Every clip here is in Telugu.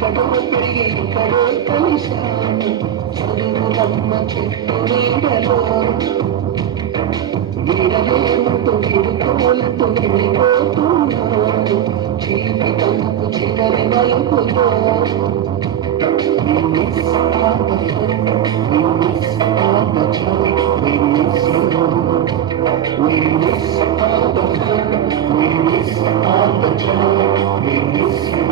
ఎక్కడో పెరిగి ఇక్కడే కలిశాను చదువులమ్మ చెట్టు నీడలో వీడలేముతో విడుకోలతో వెళ్ళిపోతున్నాను చీపి తలుపు చివరి మలుపులో We miss all the fun, we miss all the joy, we miss you. We miss all the fun, we miss all the joy, we miss you.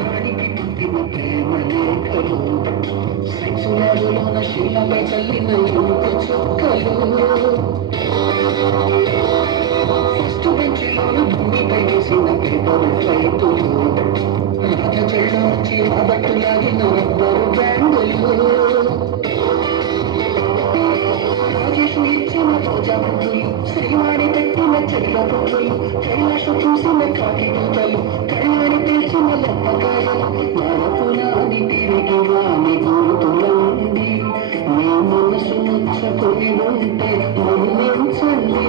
రాణికి పుట్టిన ప్రేమ లేఖలు సెక్సులాడులోన శీలపై చల్లిన ఇంటి చుక్కలు ఫస్ట్ బెంచిలోన భూమిపై వేసిన పేపర్ ఫ్లైటులు రాజ చెళ్ళ నుంచి రాబట్టు లాగిన రబ్బరు బ్యాండులు రాజేషు ఇచ్చిన రోజా పువ్వులు శ్రీవాణి పెట్టిన చెట్ల పువ్వులు కైలాషు చూసిన కాకి పూతలు కళ్ళని తెచ్చిన లెప్పకాయలు నరపులాని తిరిగి రాని గుర్తులండి మీ మనసు నచ్చకొని ఉంటే మన్నించండి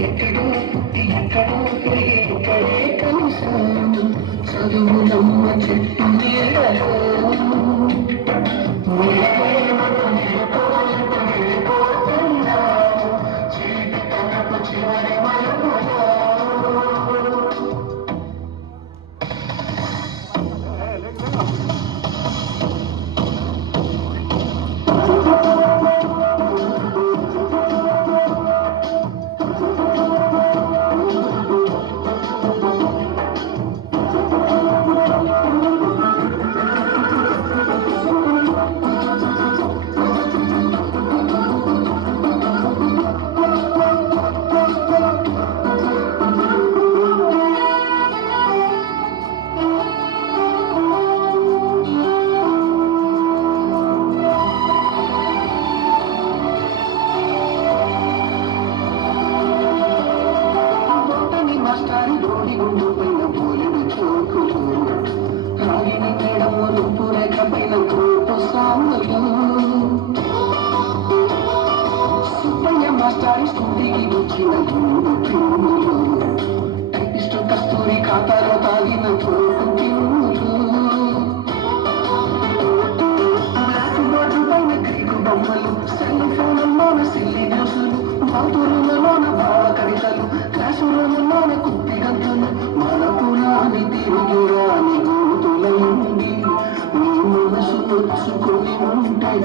ఎక్కడో పుట్టి ఎక్కడో పెరిగి ఇక్కడే కలిశాను చదువులమ్మ చెట్టు నీడలో చివరి మలుపులో కస్తూరి ఖాతాలో తాగిన బ్లాక్ బోర్డు పైన గ్రీకు బొమ్మలు సెల్ ఫోన్లోన సిల్లి న్యూసులు బాతురులలోన భావ కవితలు క్లాసు రూములోన కుప్పి గంతులు మనపురాని తిరిగి రాని గుర్తులైంది మీ మనసు నొచ్చుకొని ఉంటాయి